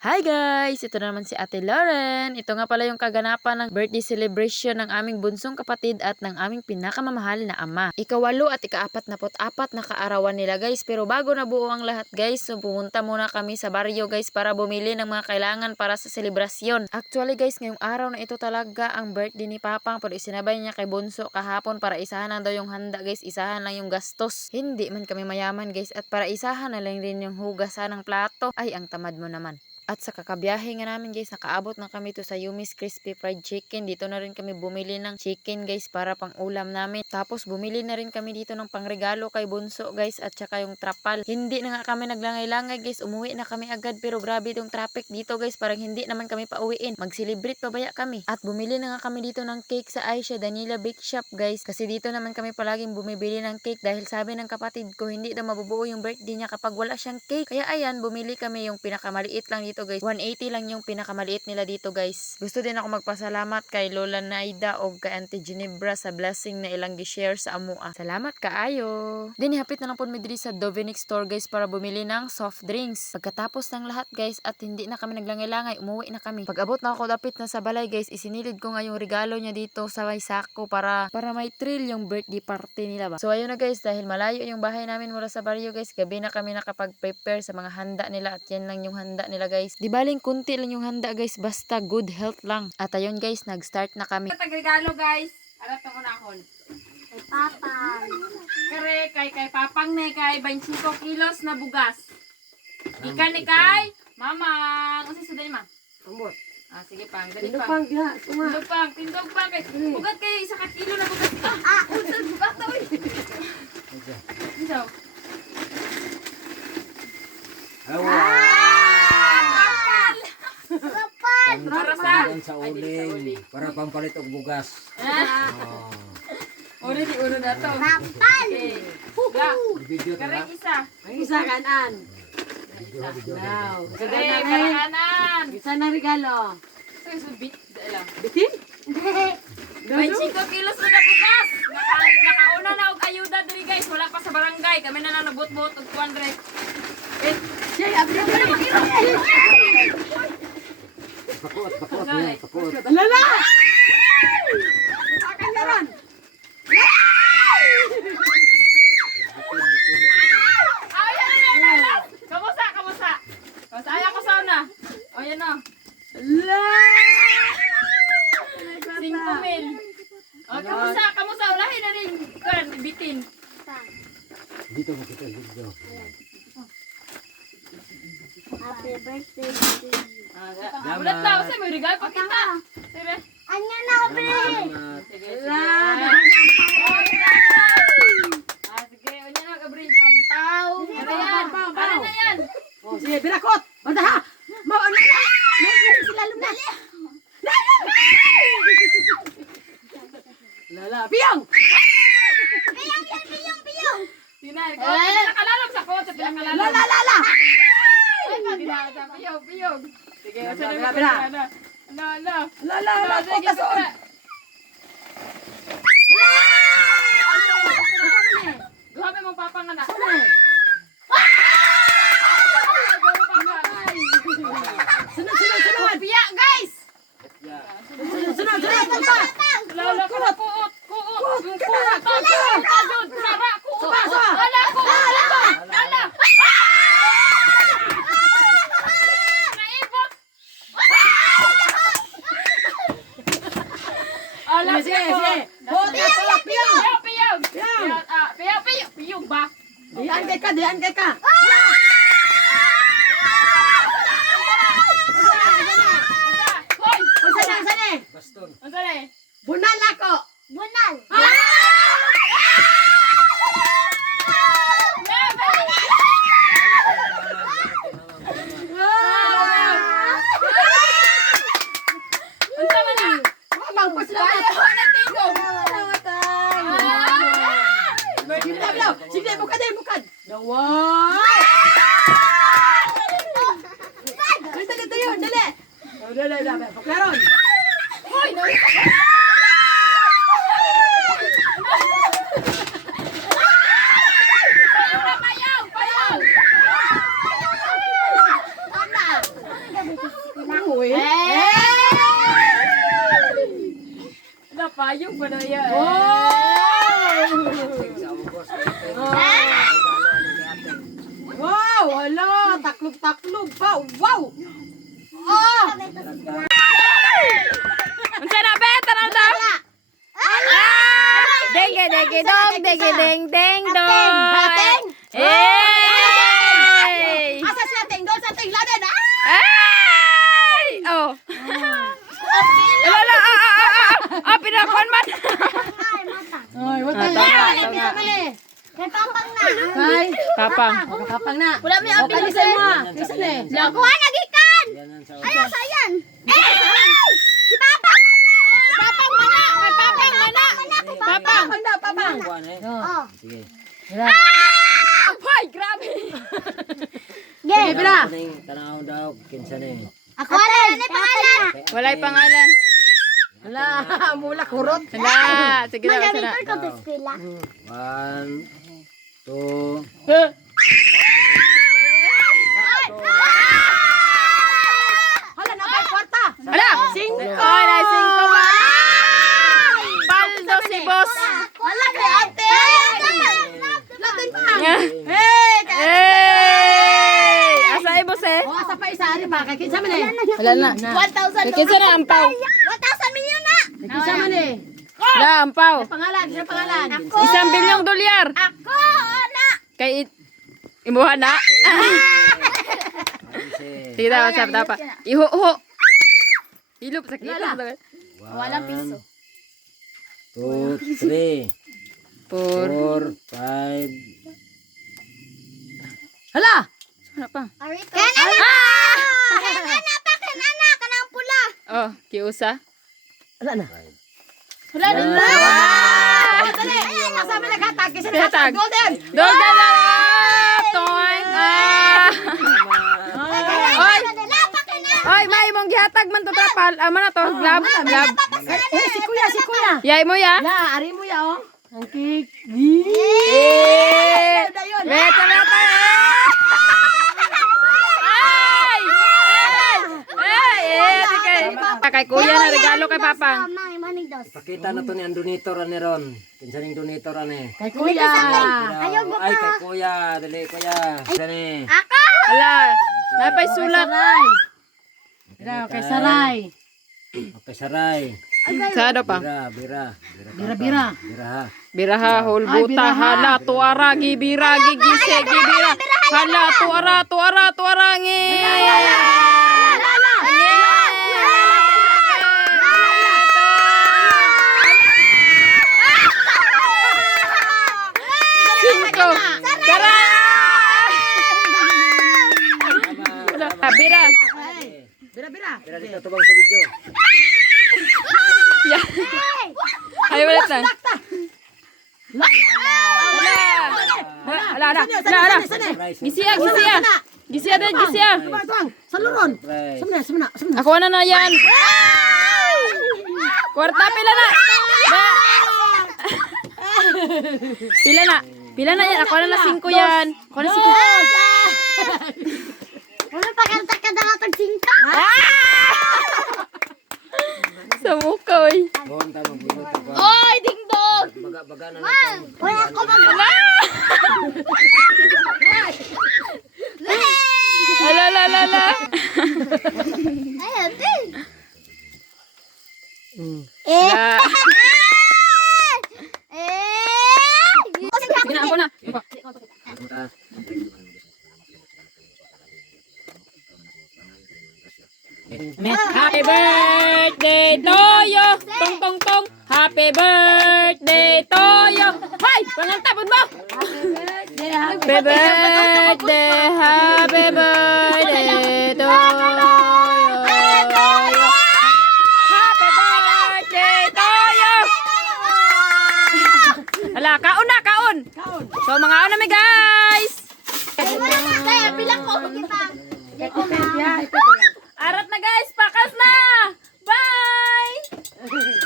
Hi guys! Ito na naman si Ate Lauren. Ito nga pala yung kaganapan ng birthday celebration ng aming bunsong kapatid at ng aming pinakamamahal na ama. Ika-8 at ika-44 na kaarawan nila guys. Pero bago na buo ang lahat guys, so pumunta muna kami sa baryo guys para bumili ng mga kailangan para sa selebrasyon. Actually guys, ngayong araw na ito talaga ang birthday ni Papang, pero isinabay niya kay Bunso kahapon para isahan lang daw yung handa guys. Isahan lang yung gastos. Hindi man kami mayaman guys, at para isahan na lang rin yung hugasan ng plato. Ay, ang tamad mo naman. At sa kakabiyahe nga namin guys, nakaabot na kami to sa Yumi's Crispy Fried Chicken. Dito na rin kami bumili ng chicken guys para pang ulam namin. Tapos bumili na rin kami dito ng pangregalo kay Bunso guys, at saka yung trapal. Hindi na nga kami naglangay-langay guys, umuwi na kami agad, pero grabe yung traffic dito guys, parang hindi naman kami pauwiin. Mag-celebrate pabaya kami. At bumili na nga kami dito ng cake sa Aisha Danila Bake Shop guys, kasi dito naman kami palaging bumibili ng cake dahil sabi ng kapatid ko hindi daw mabubuo yung birthday niya kapag wala siyang cake. Kaya ayan, bumili kami yung pinakamaliit lang dito guys. 180 lang yung pinakamaliit nila dito guys. Gusto din ako magpasalamat kay Lola Naida o kay Auntie Ginebra sa blessing na ilang gi-share sa amua. Salamat kaayo. Din hapit na lang po mi diri sa Dovinic store guys para bumili ng soft drinks. Pagkatapos ng lahat guys at hindi na kami naglangay-langay, umuwi na kami. Pag abot na ako dapit na sa balay guys, isinilid ko nga yung regalo niya dito sa may sako para may thrill yung birthday party nila ba. So ayun na guys, dahil malayo yung bahay namin mula sa baryo guys, gabi na kami nakapag-prepare sa mga handa nila at yan lang yung handa nila guys. Di baling kunti lang yung handa guys, basta good health lang. At ayun guys, nag-start na kami. Tagregalo guys. Alat ko na ako. Kay Papang. Kare kay Papang ne kay 25 kilos na bugas. Ikan ni kay Mama. Kasi suday ma. Ambot. Sige pang, dali Tindog pa. pang diha, tunga. Tindog pang kay. Bugat kay isa ka kilo na bugas. Unsa bugat ta oy. Isaw. Para sa uling para pampalit og bugas. Uri di uno na to. Rapal! Video ta. Kare isa. Ang isa kanan. Video. Wow. Kare kalahanan. Isa na regalo. Subit dala. Bitin? 25 kilos na bugas. Nakauna na og ayuda diri guys, wala pa sa barangay. Kami na lang nabot-bot og 200. Siya, abri ko na. Pakot. Alala! Akan yaran. Ayan. Kamusta? Kamusta ayaw ko sauna? O yan o. La! 5,000. O kamusta? Ulahin na rin. Kan, bitin. Dito mo kita video. Happy birthday. Ulat daw. Sa may regalo pa kita. Sige. Anya na abri. Sige. La! Sige. O yan o, Gabri. Ampaw. Ano yan? Ano na yan? Oh, sige, birakot. Banda ha. Ano na? May sila lumna. Lala, piyong! Tinay. Pinakalalog sa kotse. Pinakalalog. Lala! Piyog. Sige. O Bira, sana bira. Ano. Lala, Sige, kotason! Duha mo Papang anak. Sunod! Piya, guys! Sunod! Lala, kuot! Tajud! Sara! Kuot! Lala! Lala! Naipot! Ala, Sige! Piyog ba? Diyan kay ka! Hoy! Saan? Baston. Ang sali? Bunal ako! Bunal! Unsa man na? Bang pasalamat! Sige, bukad! Daway! Dali! Pagkaroon! Hoy! Payaw! uwi. Napayong pa na yan. Wow, hala, taklog-taklog pa. Wow! Unsa na be? Tanaw daw. Denge denge dong, denge deng deng dong. Hateng! Hey! Asa siya ting doon sa ting laden. Ay! Oh. Ala, pinakon man. Ay, wala tama, Ay, Papang. kapang na. Wala may abi Okay, listen mo. Listen eh. Nakuha nagikan. Yanan sa Ayaw sayan. Si Papa. Papang mana. May papang mana. Papang na, papang. kuan eh. Oh. Sige. Ay, grabe. Sige, pila. Tanaw daw kinsa ni. Ako rin. Ano pangalan? Walay pangalan. Hala, mula kurot. Hala, sige na, sige na. ko sa eskwela. 1 2 Hala, napay kwarta. Hala! Cinco. Ay, na, 5 ba? Paldo si boss. Hala, kay ate. Latin pa. Yeah. Hey, kay Hey! Asa ay boss eh? Oh, asa pa isa ari pa kay kinsa man eh. Wala na. 1,000. Kinsa na ampaw? 1,000 milyon na. Kay kinsa man eh. La ampaw. Pangalan, kinsa pangalan? 1 bilyong dolyar. Ako na. Kay imuha na. Sige. Sige daw, sab daw pa. Iho. Hilop sa kita. Walang piso. 2 3 Por. 4 5 Hala. Ano pa? Kanana. Kanana pa kanana kanang pula. Oh, kiusa. Wala na. Wala na. Dali, ay, kasama naghatag kasi Hatag. naghatag golden. Dog na. Toing. Oy. Oy, may mong gihatag man to trapal. Ama na to, glab. Eh, si kuya. Yay mo ya. La, ari mo ya oh. Ang cake. Eh. Dayon. Beta na ta. Ay! Kay kuya na regalo kay papang. Pakita na to ni ang donator ani ron. Kinsa ning donator ani? Kay kuya. Ay kay kuya, dali kuya. Kinsa ni? Hala, napay sulat. Kay Saray. Okay, saray. Sa ano pa? Bira. Bira. Bira. Biraha, hulbuta, biraha. hala, tuara, gibira, gigise, gibira. Hala, tuara, ngi. Cinco. Tara! Bira. Bira. Bira dito tubang sa video. Yeah. Ay, ulit na. Hala. Surprise. Gisiya. Gisiya din. Tuwang. Saluron. Surprise. Samna. Ako na yan. Kwarta, pila na. Pila na yan. Ako na 5 yan. Ako na 5. Ano pa kanta ka na atong singka? Sa mukha, oy. Bon tama bulo to ba. Oy, dingdong. Baga na lang. Oy, ako mag Ala. Ay, ate. Ala. Sige Ako na. Happy birthday to you. Tong. Happy birthday to you. Hoy, walang tapon mo. Happy birthday to you. Happy birthday to you. Ala, kaon. So, mga ano mi guys. Kaya bilang ko kita. Yeah, ito. Arat na guys, pakas na. Bye.